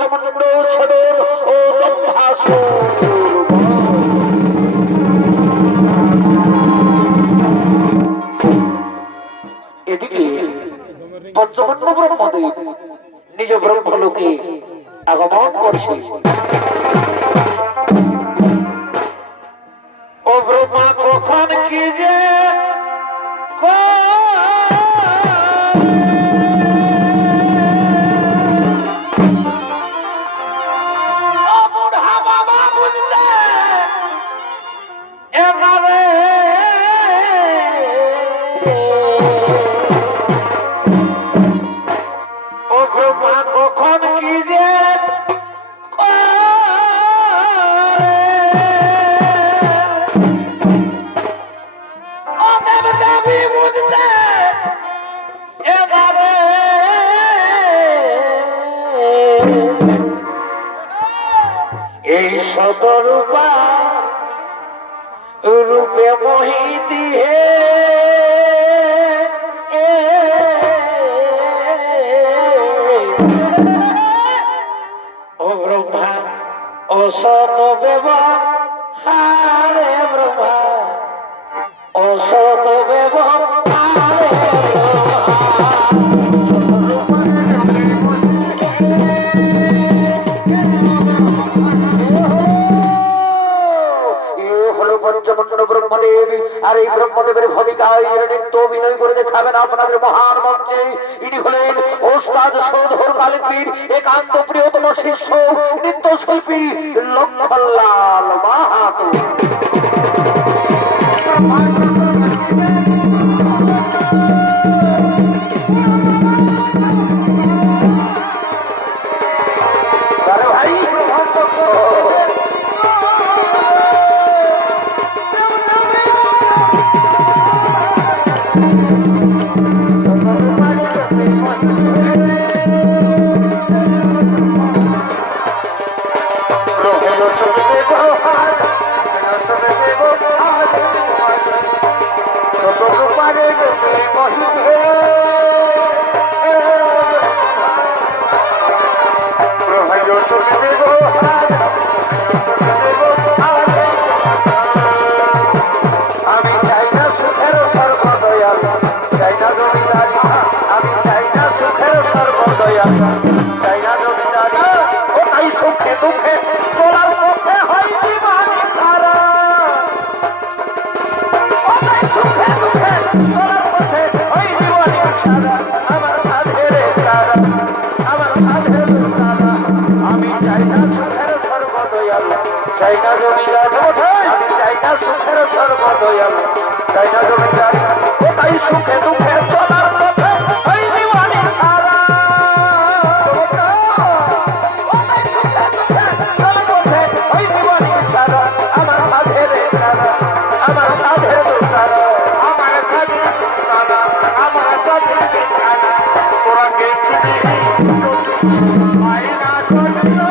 পঞ্চমণ্ড ছদর ও দম্ভাসুর। এদিকে পঞ্চমণ্ড ব্রহ্মদেব নিজ ব্রহ্মলোকে আগমন করছে। ও ব্রহ্মা কখন কি যে কখন কি যে বুঝতে এবারে এই শতরূপা রূপে মোহিতি হে ও ব্রহ্মা অসত ব্যবহারে ব্রহ্মা অসত ব্যবহারে পঞ্চমণ্ড ব্রহ্মদেব আর এই ব্রহ্মদেবের ভূমিকায় নৃত্য অভিনয় করে দেখাবেন আপনাদের মহান মঞ্চে। ইনি হলেন ওস্তাদ সৌধর কালিপীর একান্ত প্রিয়তম শিষ্য নৃত্যশিল্পী লক্ষণলাল মাহাতো। সুখে দুঃখে চলার পথে ওই দিওয়ানি সারা ওই দিওয়ানি সারা আমার সাধের সারা আমার সাধের সারা আমার সাধের সারা আমার সাধের সারা তোরা গেছিলি মাইনা করলো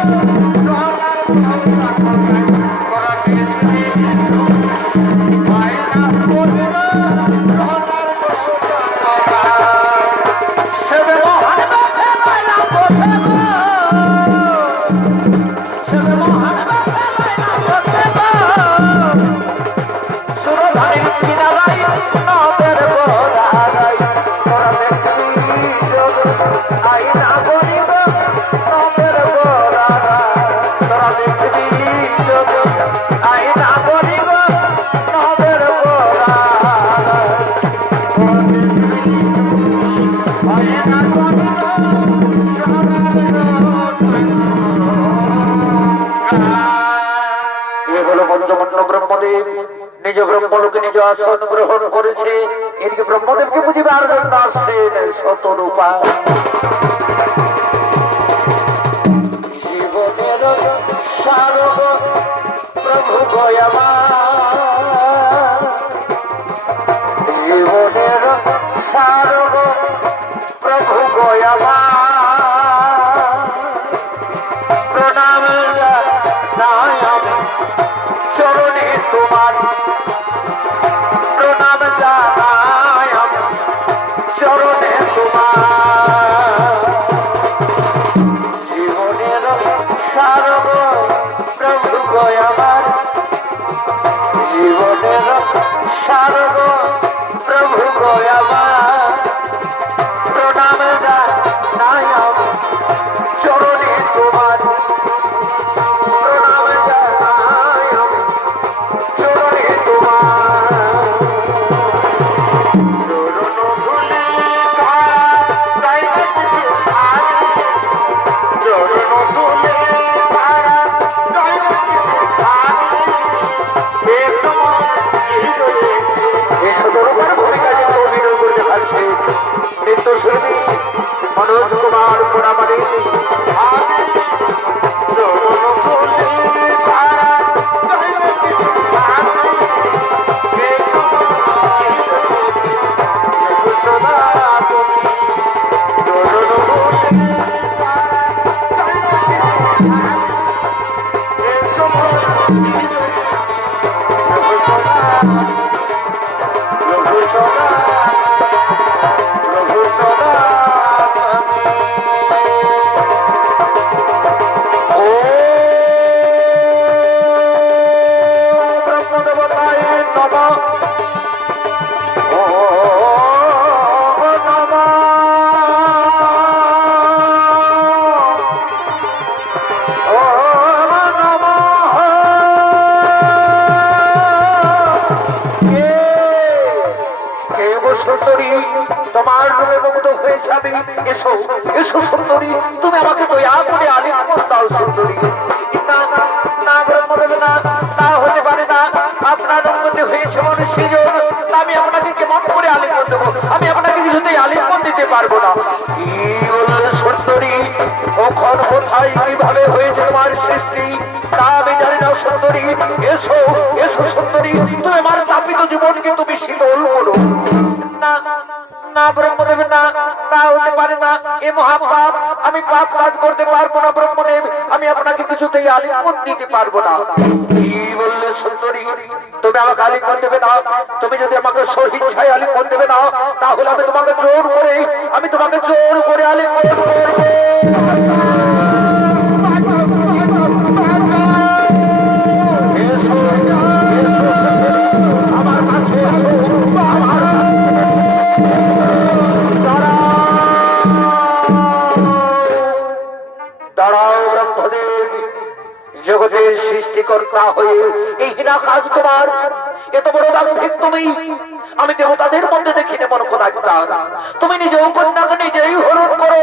তোরা গেছিলি মাইনা করলো নিজ ব্রহ্মলোকে নিজ আসন গ্রহণ করেছে। এদিকে ব্রহ্মদেবকে বুঝিবার জন্য আসছেন শতরূপা। জীবনের সারগ প্রভু গয়ামা, জীবনের সারগ প্রভু গয়ামা, প্রণাম চরণে তোমার, প্রণাম জানাই চরণে তোমার। জীবনের মনোজ কুমার পুরামারি তোমার রূপে মুগ্ধ হয়েছে আমি। এসো এসো সুন্দরী, তুমি আমাকে দয়া করে আলিঙ্গন দাও সুন্দরী। না ব্রহ্মদেব, না তা হতে পারে না। আপনার অনুমতি হয়েছে মনে সেজন, আমি আপনাকে কেমন করে আলিঙ্গন দেবো? আমি আপনাকে কিছুতেই আলিঙ্গন দিতে পারবো না। কি বললেন সুন্দরী? কখন কোথায় কিভাবে হয়েছে তোমার সৃষ্টি তা আমি জানি না সুন্দরী। এসো এসো সুন্দরী, তুমি আমার তাপিত জীবনকে তুমি শীতল করো। না না ব্রহ্মদেব, না তা হতে পারে না। এ মহাপাপ, আমি পাপ কাজ করতে পারবো না ব্রহ্মদেব। আমি আপনাকে কিছুতেই আলিঙ্গন দিতে পারবো না। কি বললে সুন্দরী? তুমি আমাকে আলিঙ্গন দেবে না? তুমি যদি আমাকে স্বইচ্ছায় আলিঙ্গন দেবে না, তাহলে আমি তোমাকে জোর করে আলিঙ্গন করবো। জগতের সৃষ্টিকর্তা হয়ে এই হীনা কাজ তোমার, এত বড় দাম্ভিক তুমি। আমি দেবতাদের মধ্যে দেখিনি মন কোন ডাক্তার, তুমি নিজেও কন্যাকে নিজেই হরণ করো।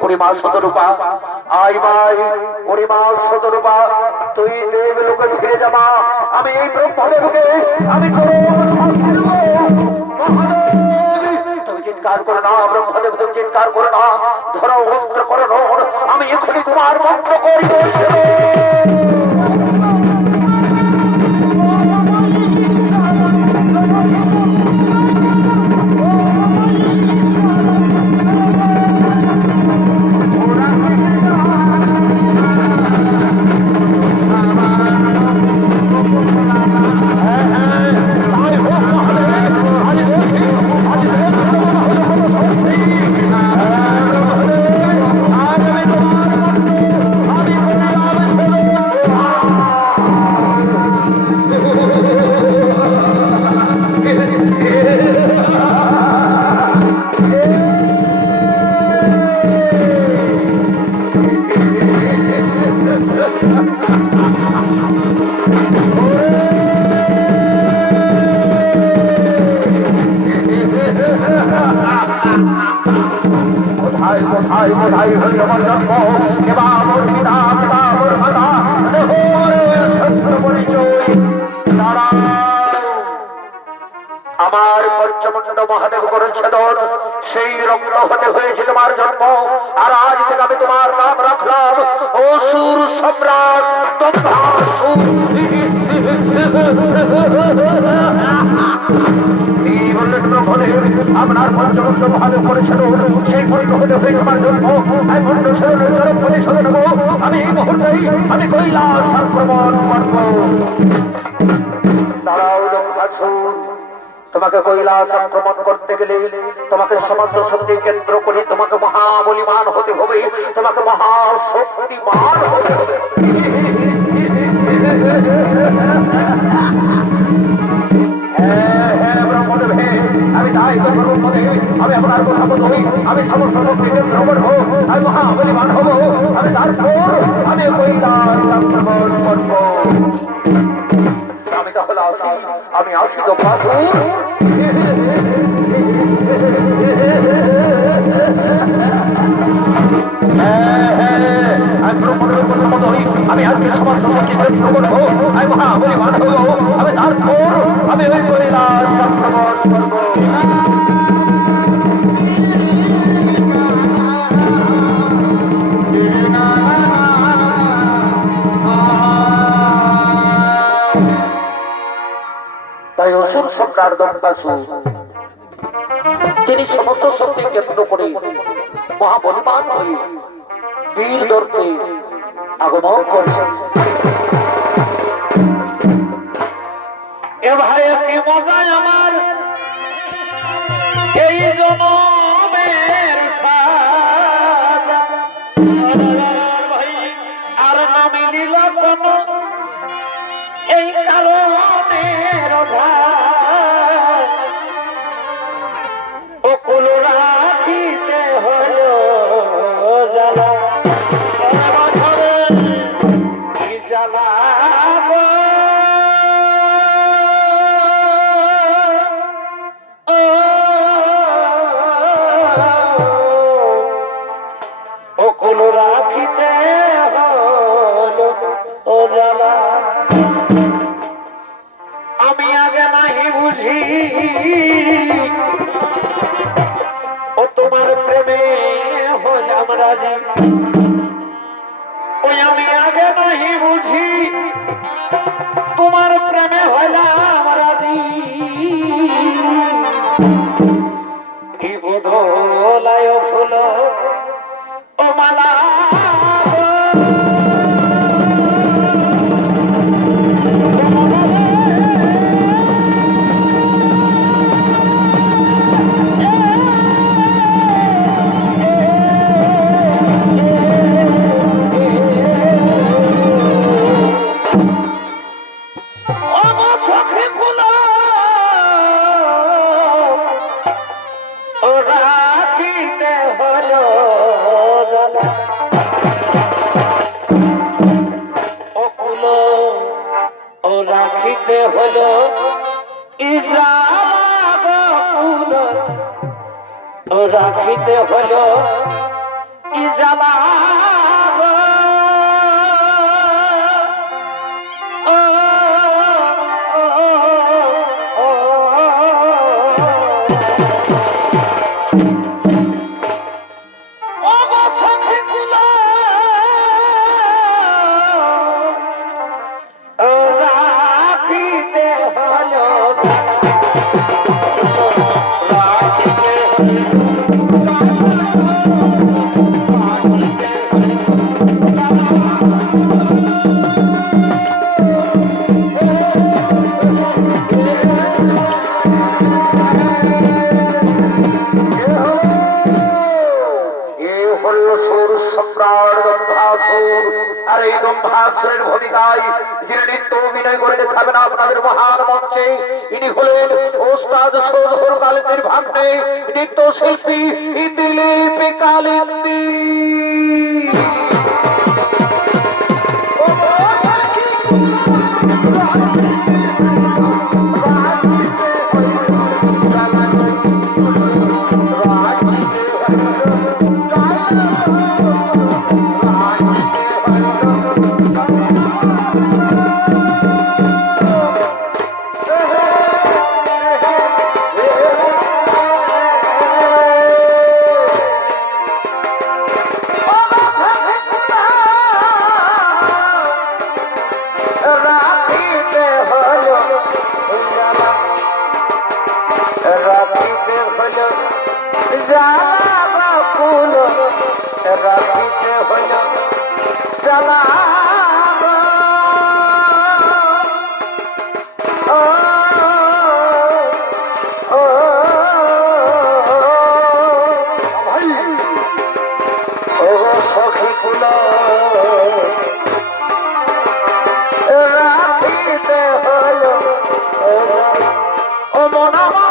পরিমা সদরূপা, আই ভাই পরিমা সদরূপা, তুই দেব লোকে ফিরে যাবা। আমি এই ব্রহ্মদেবকে আমি চিৎকার করে না ব্রহ্মদেব, তুমি চিৎকার করে না। ধরো অস্ত্র করো, আমি এখনই তোমার মন্ত্র করি। আমার পঞ্চমন্ড মহাদেব করেছেন সেই রক্ত হতে হয়েছে তোমার জন্ম। আর আজ থেকে আমি তোমার নাম রাখলাম অসুর সম্রাট দম্ভাসুর। আপনার পঞ্চমন্ড মহাদেব করেছেন সেই মন্ড হতে হয়েছে তোমার জন্ম। আমি এই মুহূর্তেই আমি কৈলাস আক্রমণ করব। দাঁড়াও দম্ভাসুর, তোমাকে কৈলাস আক্রমণ করতে গেলে তোমাকে সমস্ত শক্তি কেন্দ্র করে তোমাকে মহাবলিমান হতে হবে, তোমাকে মহাশক্তিমান হতে হবে। আমি তাই আমি আপনার কথা বলবো, আমি সমস্ত শক্তি কেন্দ্র করবো, আমি মহাবলিমান হব। আমি তারপর আমি কৈলাস আক্রমণ করবো। আমি তাহলে আসি, আমি আসি দম্ভাসুর। আমি আজকে সমস্ত চিত্র করবো, আমি মহাবলিমান হব। আমি তারপর আমি ওই কৈলাস আক্রমণ করবো। সম্রাট দম্পাসুর তিনি সমস্ত শক্তি কেন্দ্র করে মহাবলিমান হয়ে বীর দর্পে আগমন করেছেন। এ ভাই কি মজায় আমার এই জনমের সাজা ভাই আর না মিলিল কোন এই কারণের অকুল রাখিতে হল জ্বালা কি জ্বালা অকুল রাখিতে হল ও জ্বালা আমি আগে নাহি বুঝি ও তোমার প্রেমে হলাম রাজি ওই আমি আগে নাহি বুঝি তোমার প্রেমে হলাম রাজি কি বোধলায় ফুল ও মালা রাখিতে হলো রাখিতে হলো ইজালা আর এই দম্ভাসুরের ভূমিকায় যিনি নৃত্য অভিনয় করে দেখাবেন আপনাদের মহান মঞ্চে ইনি হলেন ওস্তাদ সৌধুর কালিন্দির ভাগ্নে নৃত্য শিল্পী দিলীপ কালিন্দি। রাখিতে হলো জ্বালা সখী ফুল রাখিতে হলো ও মনামা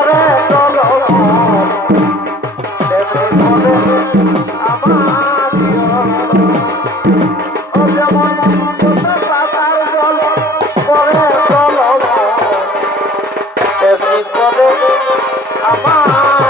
করে চলো তেমনি করে আমার ও যেমন পাতার জল করে চলো তেমনি করে আমার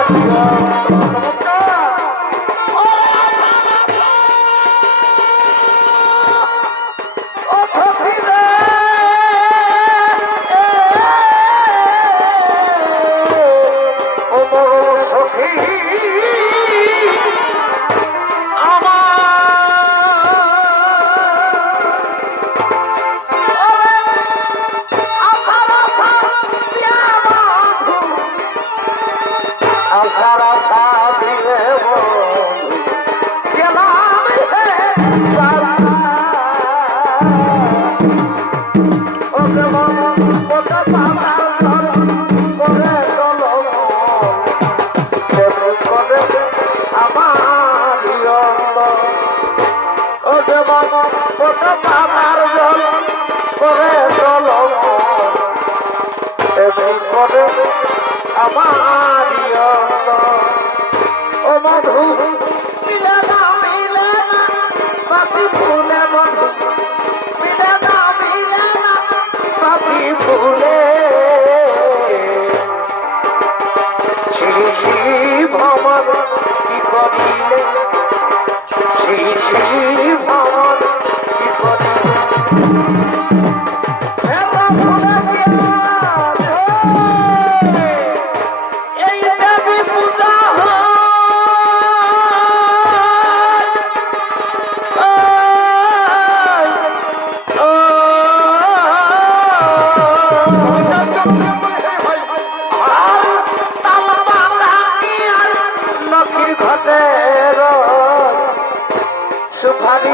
ও মধু মিলে না বাসি ফুলে মধু মিলে না বাসি ফুলে শ্রী শ্রী ভ্রমণ কি করিলে শ্রী শ্রী ভ্রমণ কি করিলে সুখানি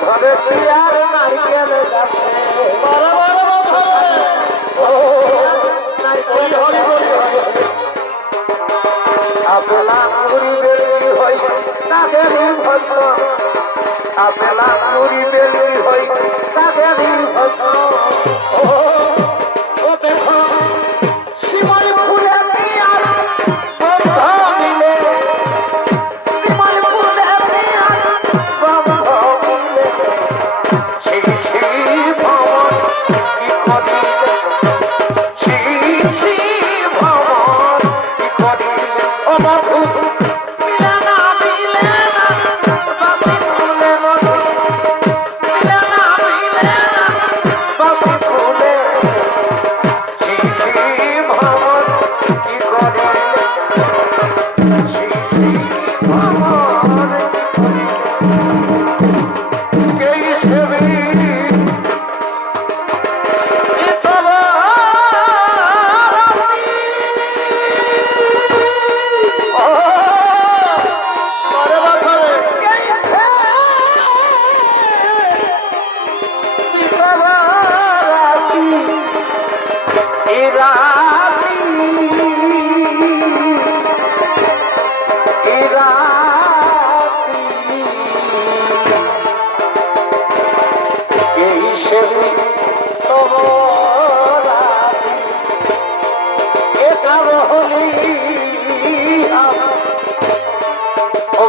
ঘরে পিয়ার নারিকেল গাছে আপেলা পুরি বেলি হই তাদেরই ভস্ম আপেলা পুরি বেলি হই তাদেরই ভস্ম ও দেখো শিমল ফুলে পিয়ার বন্ধ মিলে শিমল ফুলে পিয়ার বন্ধ মিলে শ্রী শ্রী ভবন কি করিলে শ্রী শ্রী ভবন কি করিলে ও মধু মিলে না বাসি ফুলে মধু মিলে না বাসি ফুলে শ্রী শ্রী ভবন কি করিলে শ্রী শ্রী ভবন কে সেবী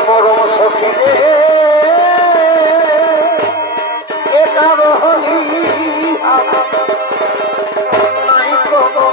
পরম সখী রে একার হলি নাই কোনো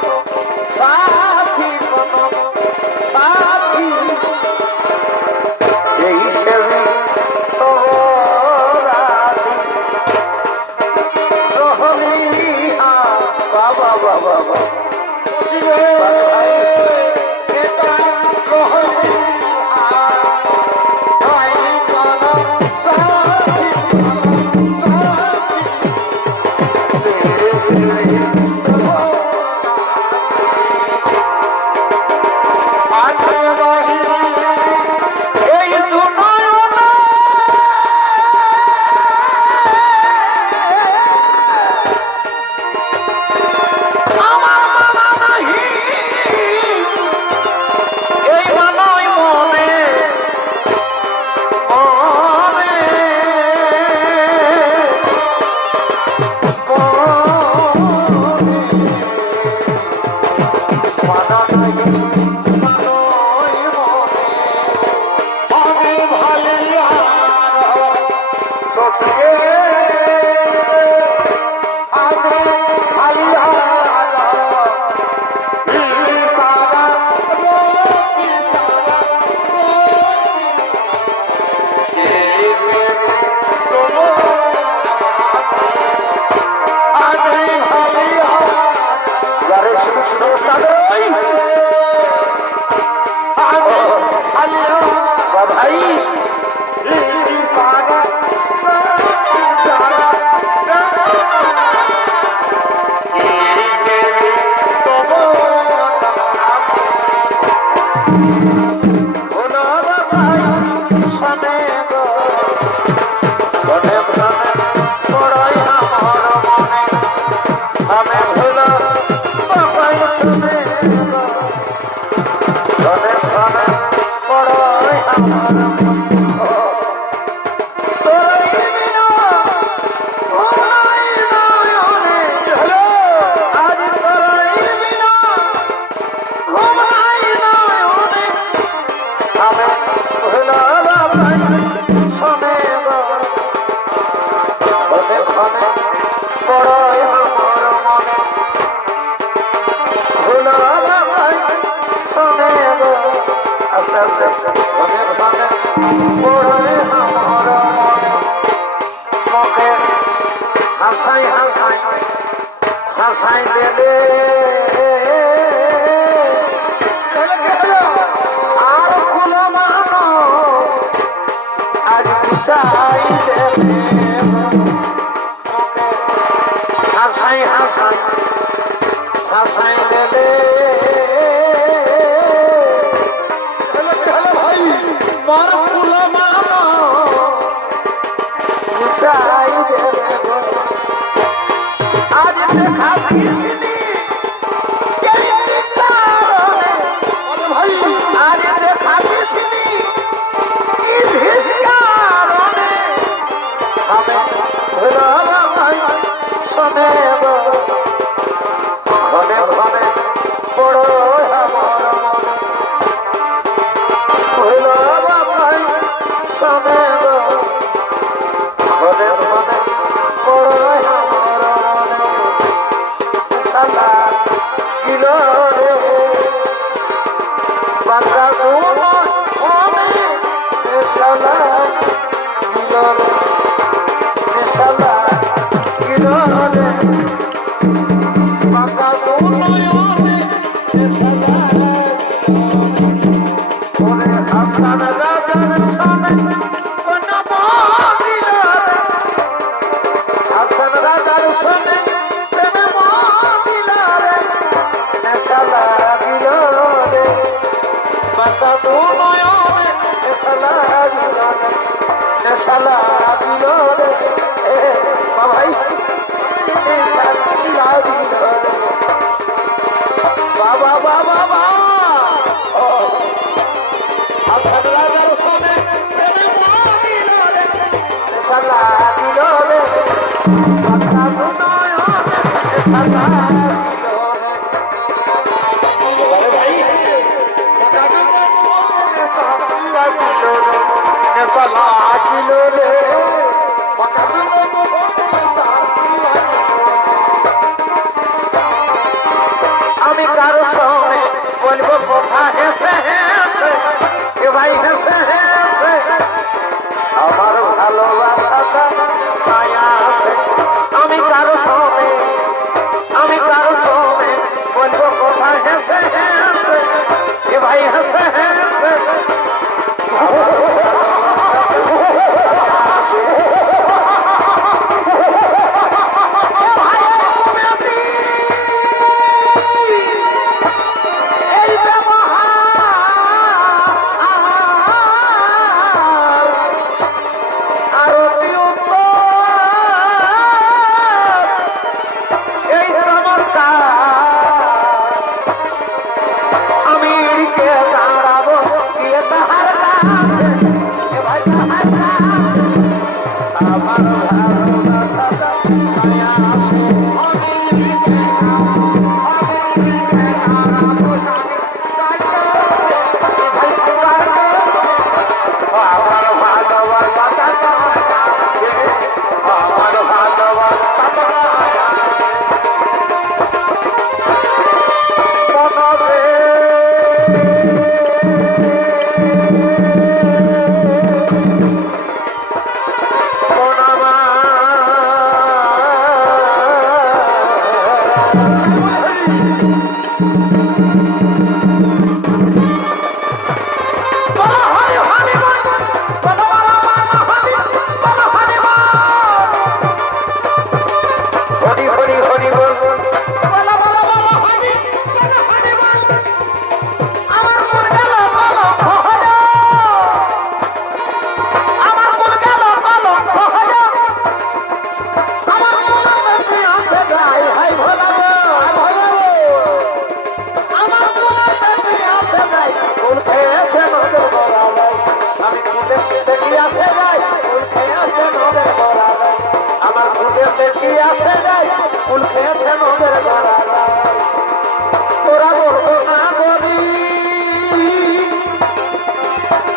ঘনে ঘনে বড়ই আমার মনে ভুলো ভাই শোনে গো আস্তে আস্তে ঘনে ঘনে বড়ই আমার মনে মুখে হাসাই হাসাই হাসাই দেবে আর ভুলো মানো আজ বিদায় দেবে হাসাই হাসাই হাসাই দেবে ভাই মর ভুলো মানো বিদায় দেবে আজ দেখা আজ দেখা ঘনে ঘনে বড় আমার মনে ভুল ভাই শোনে গো ঘনে ঘনে বড় আমার মনে সালা গিল রে বাংলা মনে সালা গিল রে সালা গিল রে বাংলা মনে সালা ওরে হাসান রাজার সামনে কোন মন্দির হাসান রাজার সামনে কোন মন্দির সালা গিল রে বাংলা মনে সালা গিল রে সালা গিল রে বাবাই বাবা বাবা বাবা আমি কারো সঙ্গে বলবো কথা হেসে হেসে এ ভাই হেসে হেসে আমার ভালোবাসাটা মায়া আমি কারো সঙ্গে বলবো কথা হেসে হেসে এ ভাই হেসে হেসে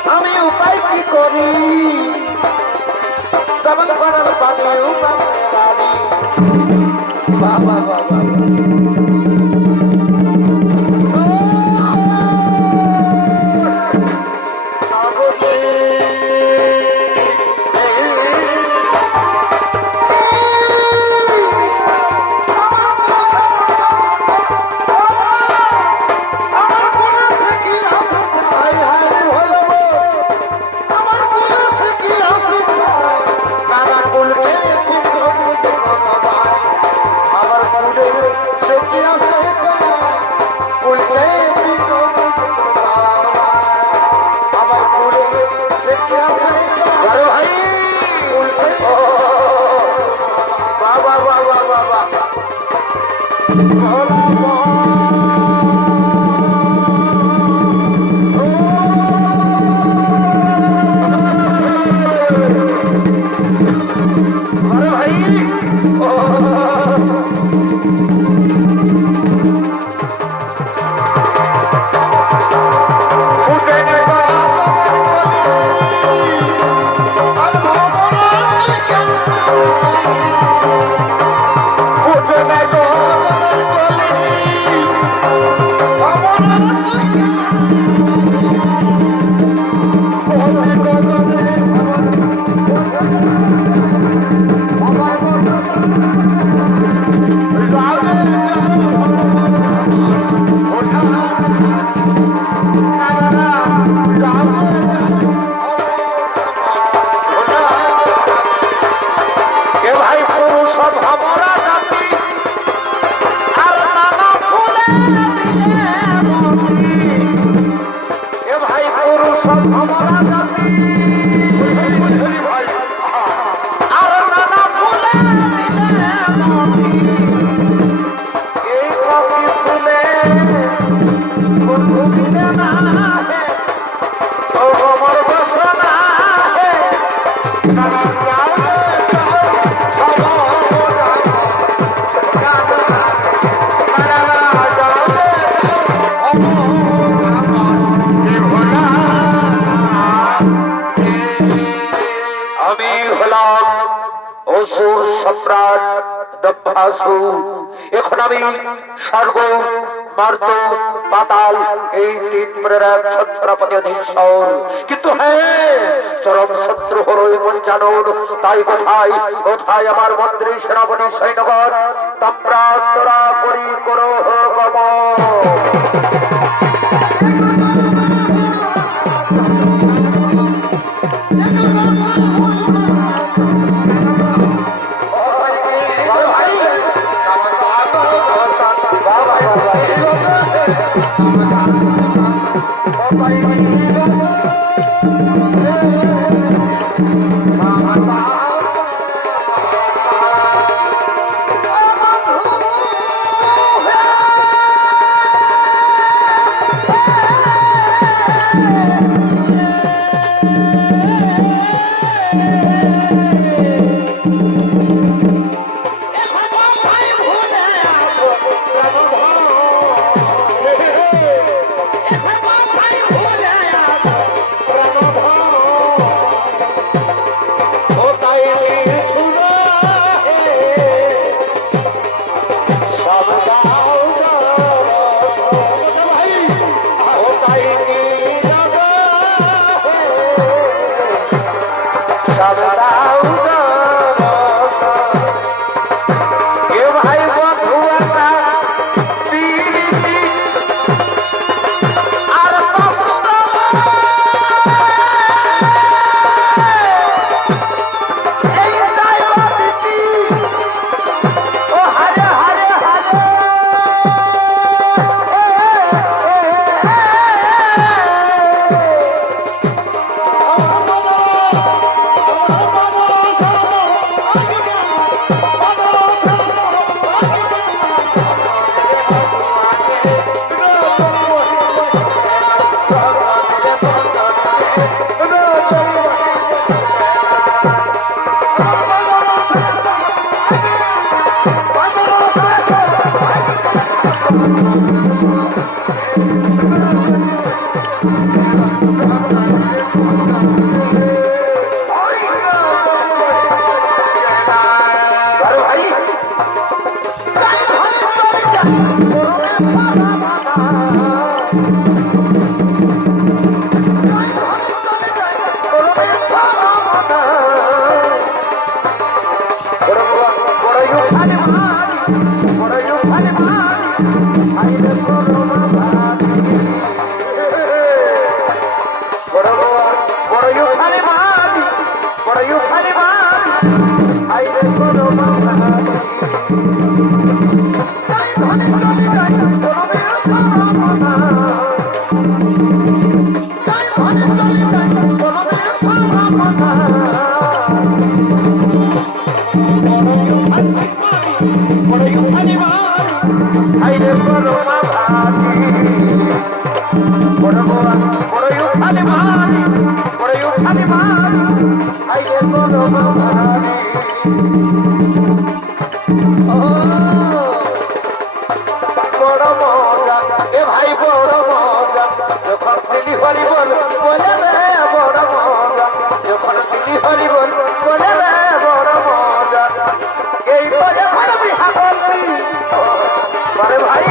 আমি উপায় কি করি? বাবা বাবা এখন আমি স্বর্গ মর্ত পাতাল এই তিন প্রেরক ছত্রপতি অধীশ্বর, কিন্তু হ্যাঁ চরম শত্রু হলো পঞ্চানন। তাই কোথায় কোথায় আমার মন্ত্রী সেনাপতি সৈন্যগণ, তোমরা তোরা করি করো গমন। বড়ই উঠানে মারি আইরে বড় মারি বড়ই উঠানে মারি বড়ই উঠানে মারি আইরে বড় মারি তাই ধনে চলে যাই চলবে সামনা তাই ধনে চলে যাই চলবে সামনা আইরে বড় মারি বড়ই উঠানে মারি বড়ই উঠানে মারি আইরে বড় মারি বড় মজা এ ভাই বড় মজা যখন তিনি হরি বল বলে রে বড় মজা যখন তিনি হরি বল বলে রে বড় মজা এই বলে ভাই বিহা বলবি বলে ভাই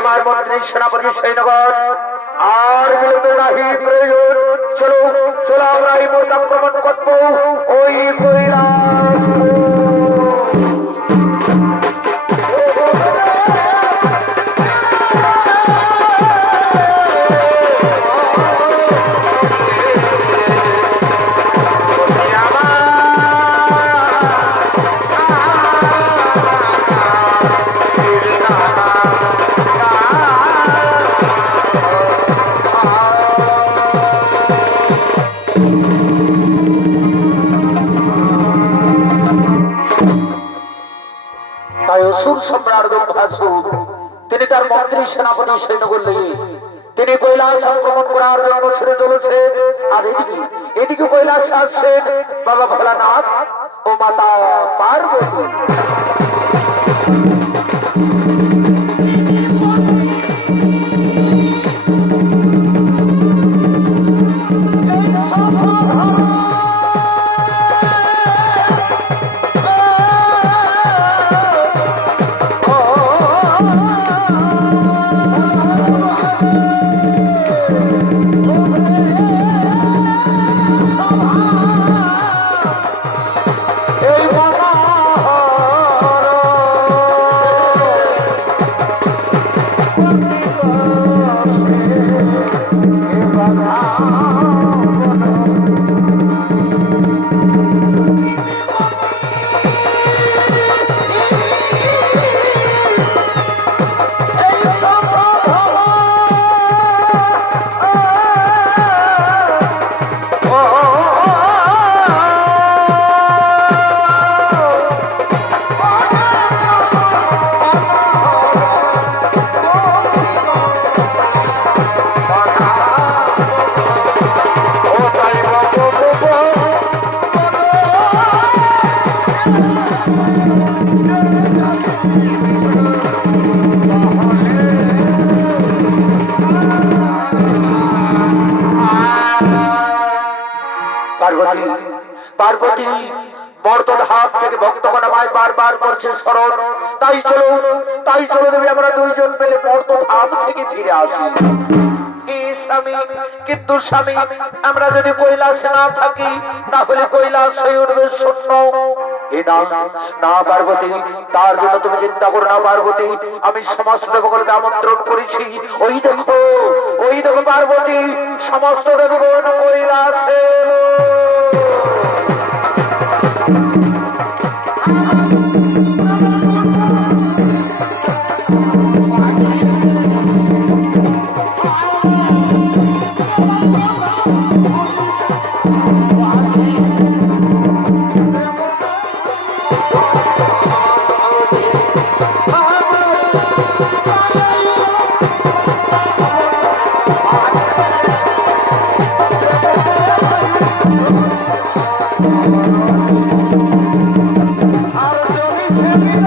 আমার মন্ত্রী সেনাপতি শ্রীনগর আর বিলম্বে নাহি প্রয়োজন চলো চলো আমরা এই মোট আক্রমণ করবো ওই কৈলাস তিনি তার মন্ত্রী সেনাপতি শ্রীনগর লেগে তিনি কৈলাস আক্রমণ করার জন্য ছেড়ে চলেছে আর এদিকে কৈলাস আসছেন বাবা ভোলানাথ ও মাতা পার্বতী পার্বতী বর্তন হাত থেকে ভক্তগণ আমায় বারবার করছে স্মরণ তাই চলো দেবী আমরা দুইজন মিলে বর্তন হাত থেকে ফিরে আসি কিন্তু স্বামী আমরা যদি কৈলাসে না থাকি তাহলে কৈলাস হয়ে উঠবে শূন্য না পার্বতী তার জন্য তুমি চিন্তা করো না পার্বতী আমি সমস্ত দেবগণকে আমন্ত্রণ করেছি ওই দেখো পার্বতী সমস্ত দেবগণ কৈলাসে আর যদি ছেড়ে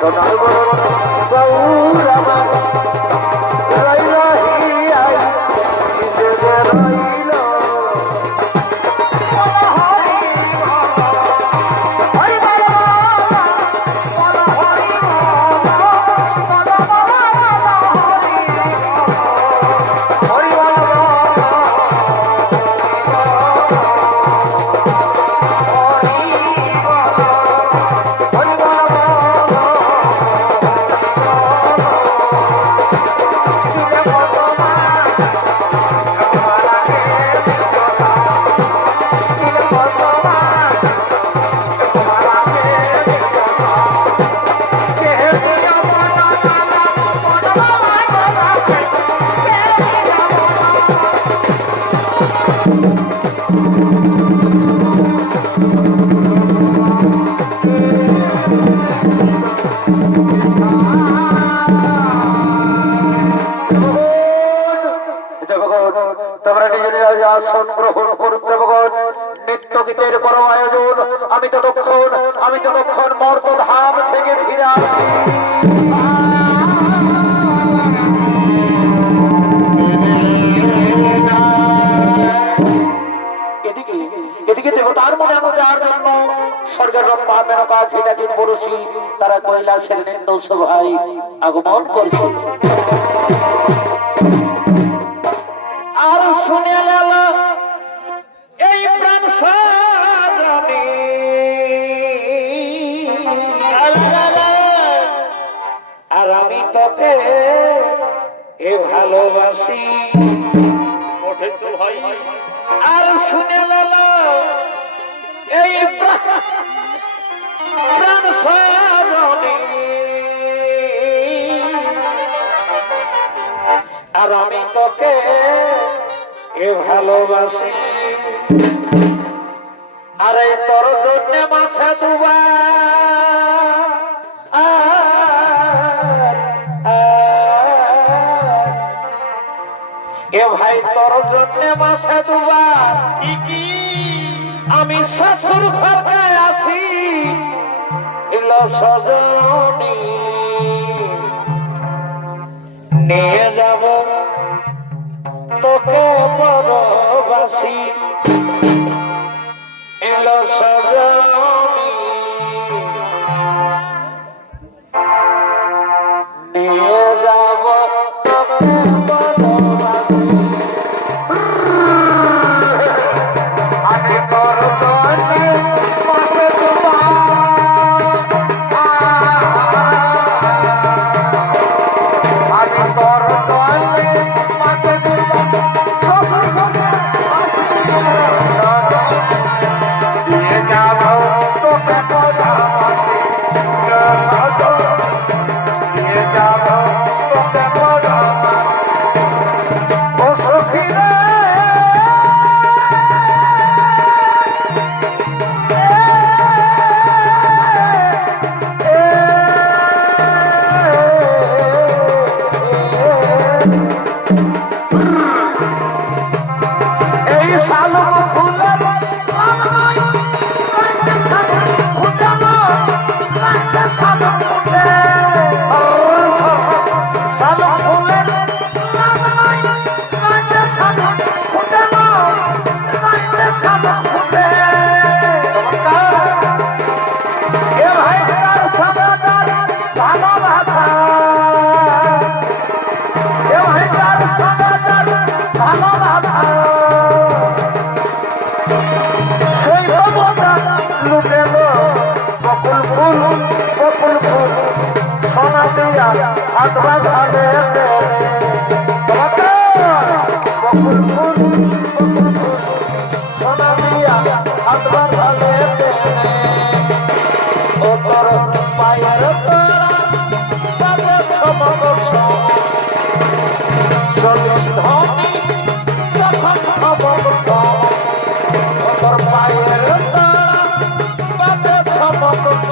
সোনার বড় গৌর আমার তোমরা নিজের আসন গ্রহণ করতে ভগবান নিত্য গীতের করো আয়োজন। আমি ততক্ষণ মর্তধাম থেকে ফিরে আসি। এদিকে দেবতার মনে যাওয়ার জন্য স্বর্গের রম্ভা মেনকা ঘিটাঘিট পড়শি তারা কৈলাসের নিত্য সভায় আগমন করছে। আর শুনে গেল এই প্রাণ সাজনী আর আমি তোকে এ ভালোবাসি। ওঠে তো ভাই। আর শুনে গেল এই প্রাণ সাজনী আর আমি তোকে এ ভালোবাসি। আরে তোর জন্য মাসে এ ভাই তোর জন্য মাসে আমি শ্বশুর ঘরে আছি এলো সজনী নিয়ে যাব তোকে পরবাসী এলো সজনী নিয়ে যাব তোকে পরবাসী। আমি তোর জন্যে মাসে আমি তোর জন্যে মাসে দিয়ে যাব তোকে পরবাসী। দিয়ে যাব তোকে পরবাসী। ও সখী রে এই শালুক ফুলের হাতবা ভাবে বকুল ফুল সোনা দিয়া হাতবা ভাবে ও তোর পায়ের তবে সমগছ চল্লিশ ধনী যখন সমগছ ও তোর পায়ের তবে সমগছ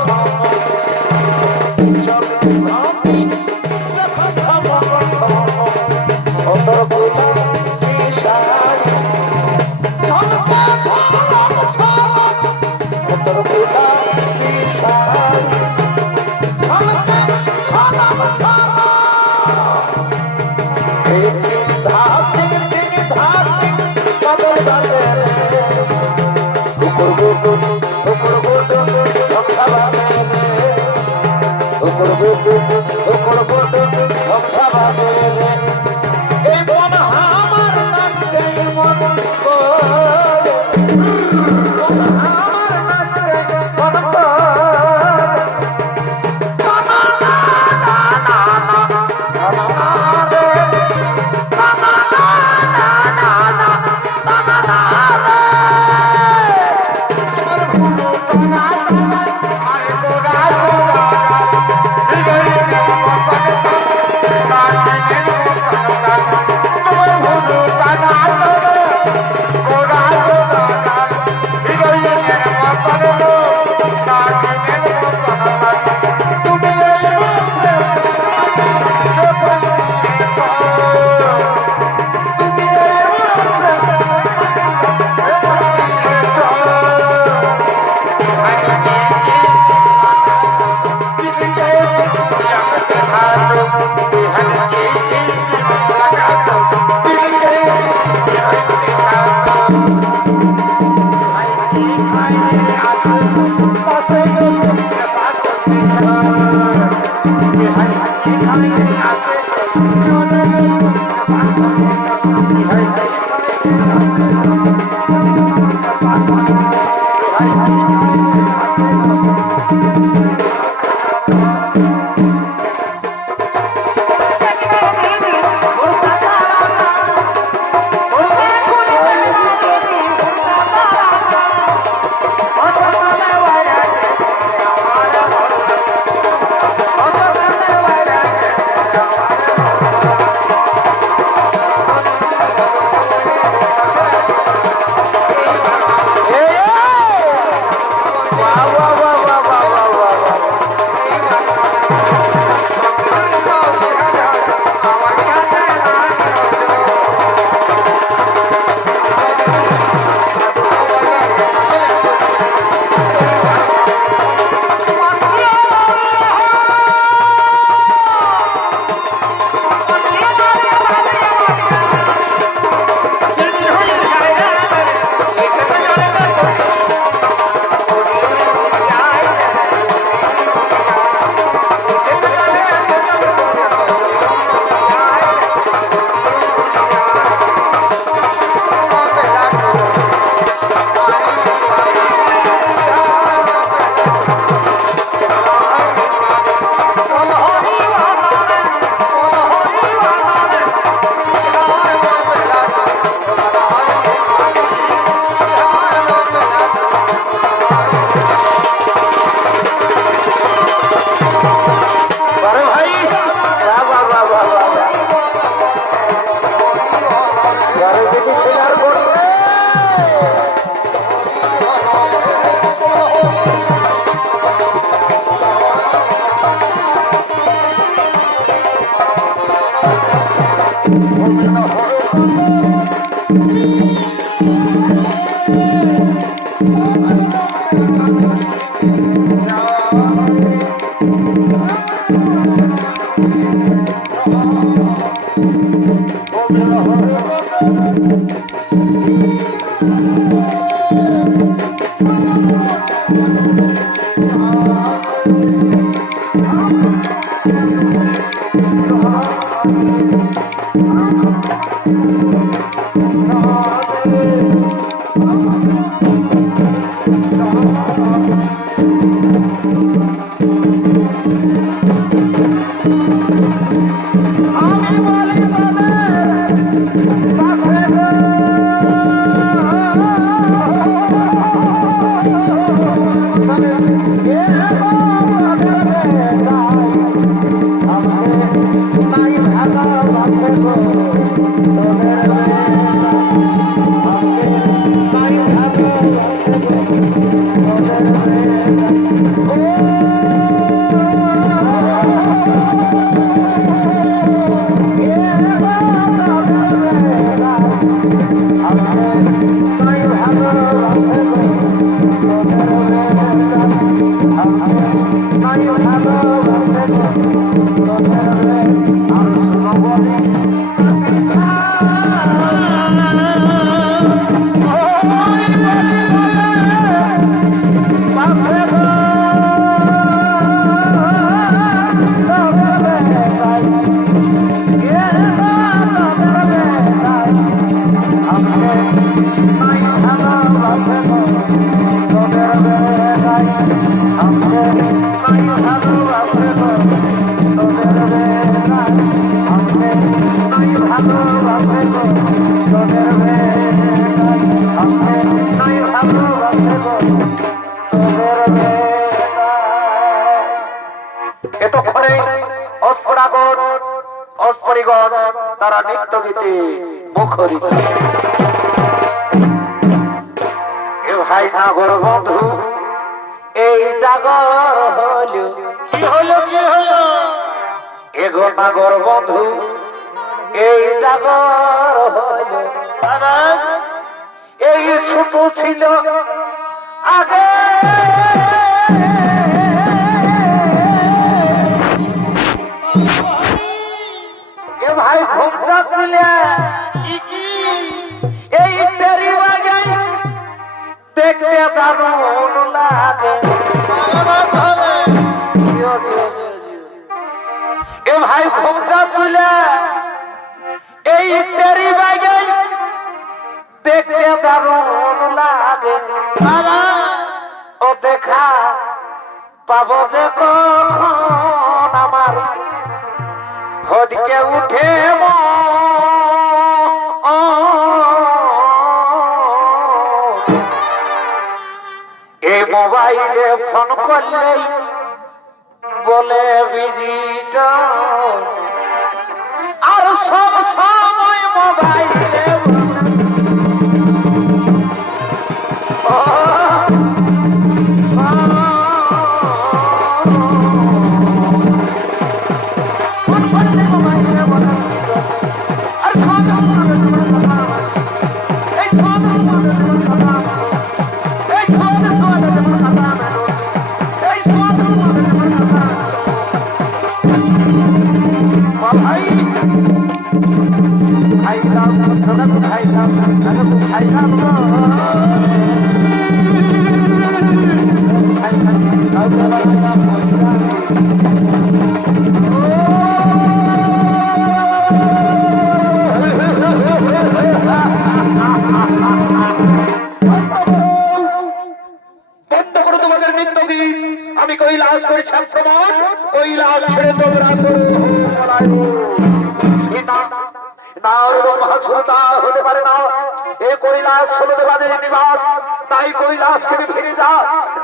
এতক্ষণে অস্ফুরাগণ অস্ফরিগণ তারা নৃত্য গীতে মুখরিত। এ ভাই নাগর বন্ধু এই জাগর হল কি হলো কি হলো, এগো নাগর বন্ধু এই জাগর হল, এই ছোট ছিল আগে ভাই ঘুমটা তুলে এই তেরি বাজাই দেখতে দারুণ লাগে। এ ভাই ঘুমটা তুলে এই তেরি বাইগে দেখতে দারুণ লাগে ও দেখা পাবো যে কখন আমার হদিকে উঠে এই মোবাইলে ফোন করলেই বলে ভিজিট আর সব সময় মোবাইলে আমি কৈলাস করেছি আক্রমণ কৈলাস ছেড়ে তোমরা হতে পারে না এ কৈলাস ষোলবাদের নিবাস তাই কৈলাস থেকে ফিরে যা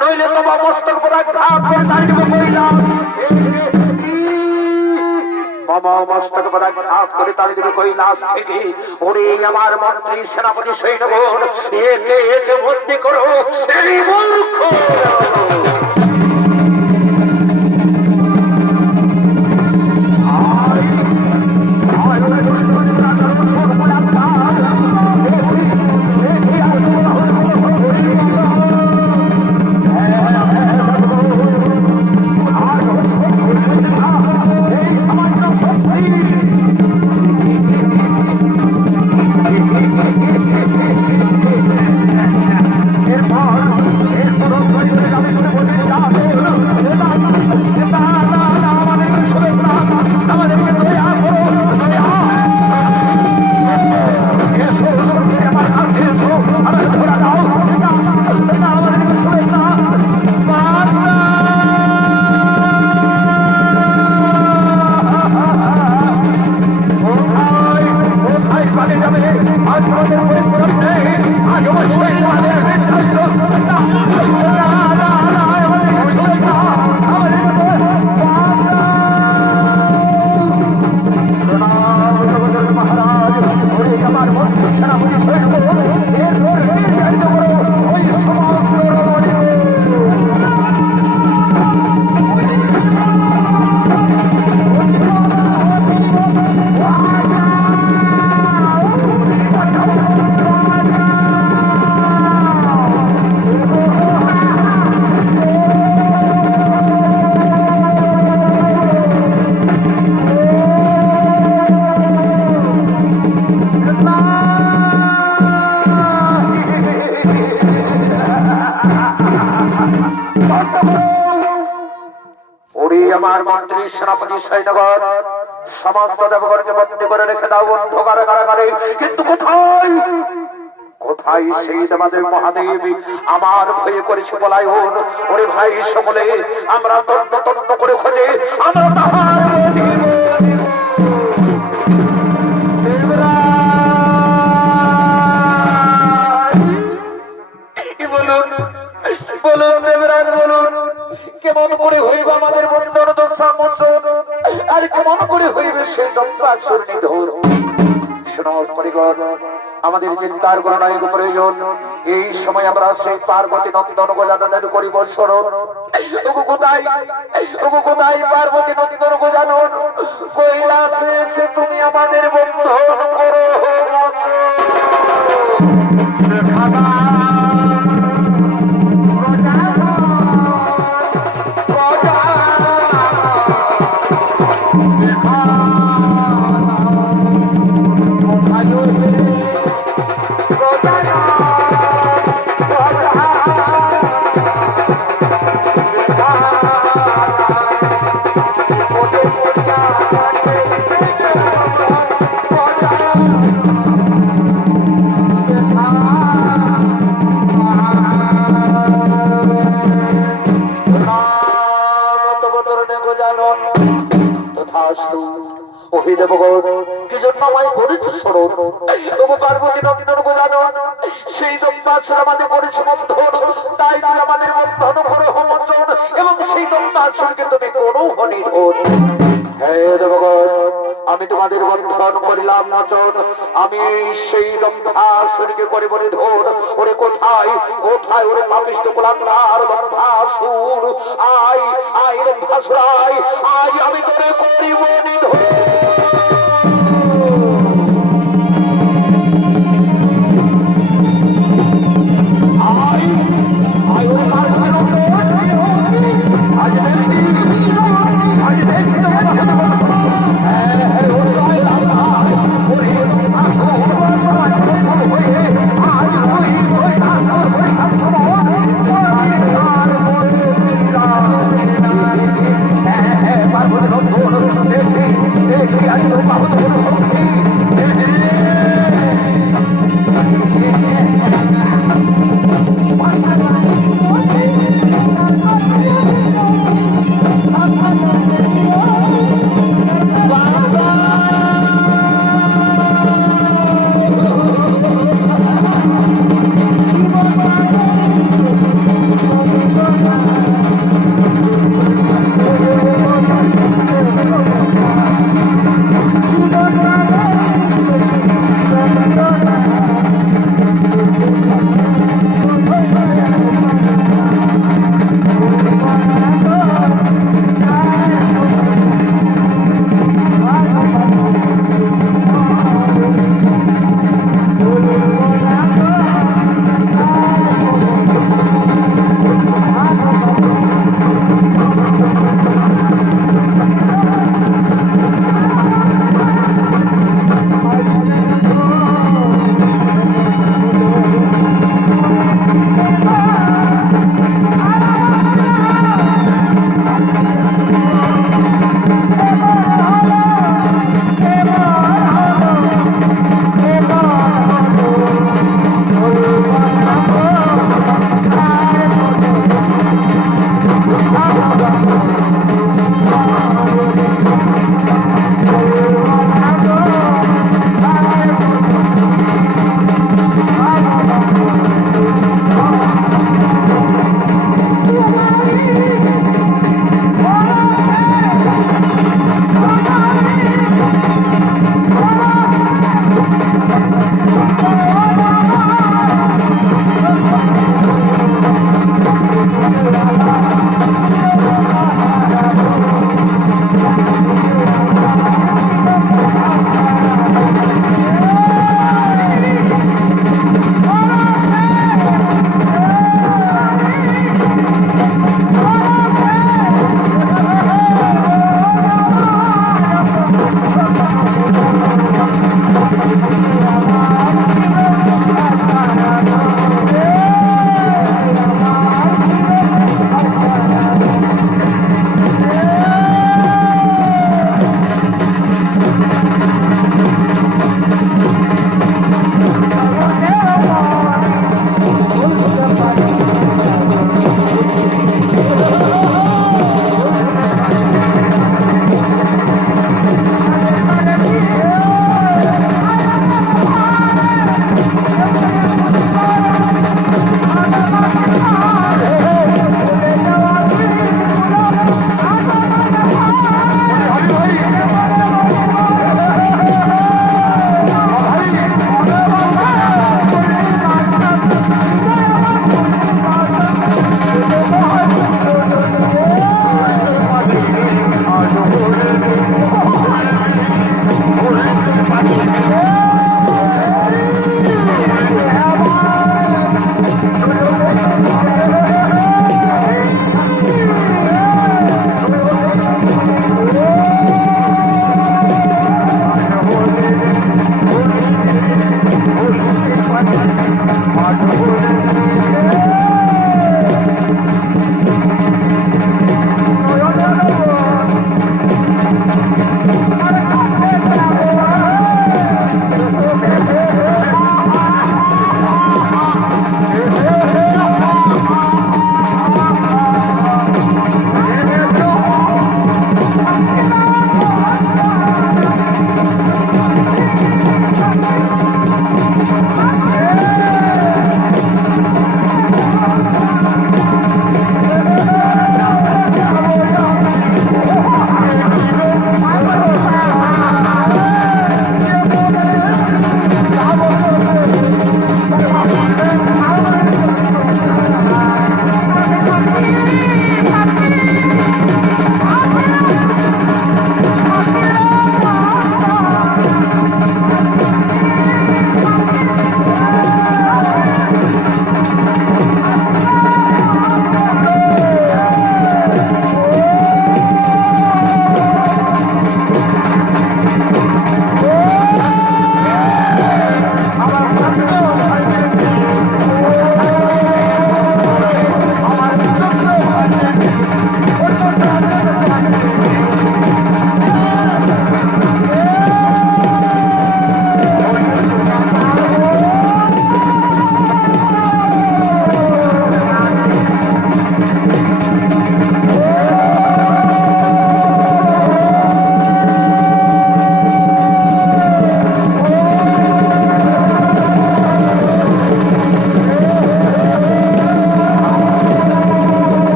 নইলে তোমার মস্তক পদাঘাত করে দাঁড়িয়ে কৈলাস মস্তক পদাঘাত করে তাড়িয়ে দেবে কৈলাস থেকে ওরে আমার মন্ত্রী সেনাপতি সৈন্যগণ একে একে ভর্তি করো এই মূর্খ আমার মন্ত্রী সেনাপতি সৈন্যগণ সমস্ত দেবগণকে বন্দী করে রেখে দাও অন্ধকারে কারাগারে কিন্তু কোথায় কোথায় সেই দেবাদেব মহাদেব আমার ভয়ে করেছে পলায়ন ওরে ভাই সকলে আমরা তন্ন তন্ন করে খোঁজে আমরা তাহার বলুন বলুন দেবরাজ বলুন কেমন করে হইব আমাদের বন্ধন দশা মোচন আর কেমন করে হইবে সেই দম্বাসুর নিধন আমাদের চিন্তার কোন নায়ক প্রয়োজন এই সময় আমরা সেই পার্বতী নন্দন গজাননের করিব স্মরণ কোথায় পার্বতী নন্দন গজানন কৈলাসে এসে তুমি আমাদের বন্ধন করো Oh, করেছে স্মরণ। তবু পার্বতী নন্দন বোঝানো সেই দম্পাসুর আমাদের করেছে বন্ধন, তাই তুমি আমাদের বন্ধন করো মোচন, এবং সেই দম্পাসুরকে তুমি করো নিধন। হে দেবগণ, আমি তোমাদের বন্ধন করিলাম মোচন, আমি সেই দম্পাসুরকে করিব নিধন। ওরে কোথায় কোথায় ওরে পাপিষ্ঠ কুলাঙ্গার দম্পাসুর, আয় আয় দম্পাসুর আয় আয়, আমি তোরে করিব নিধন।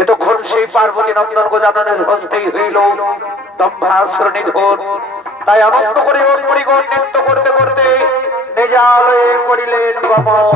এতক্ষণ সেই পার্বতী নন্দন গজাননের হস্তেই হইল দম্ভাসুর নিধন। তাই আনন্দ করে ওর পরিগণ নৃত্য করতে করতে নিজালয়ে করিলেন গমন।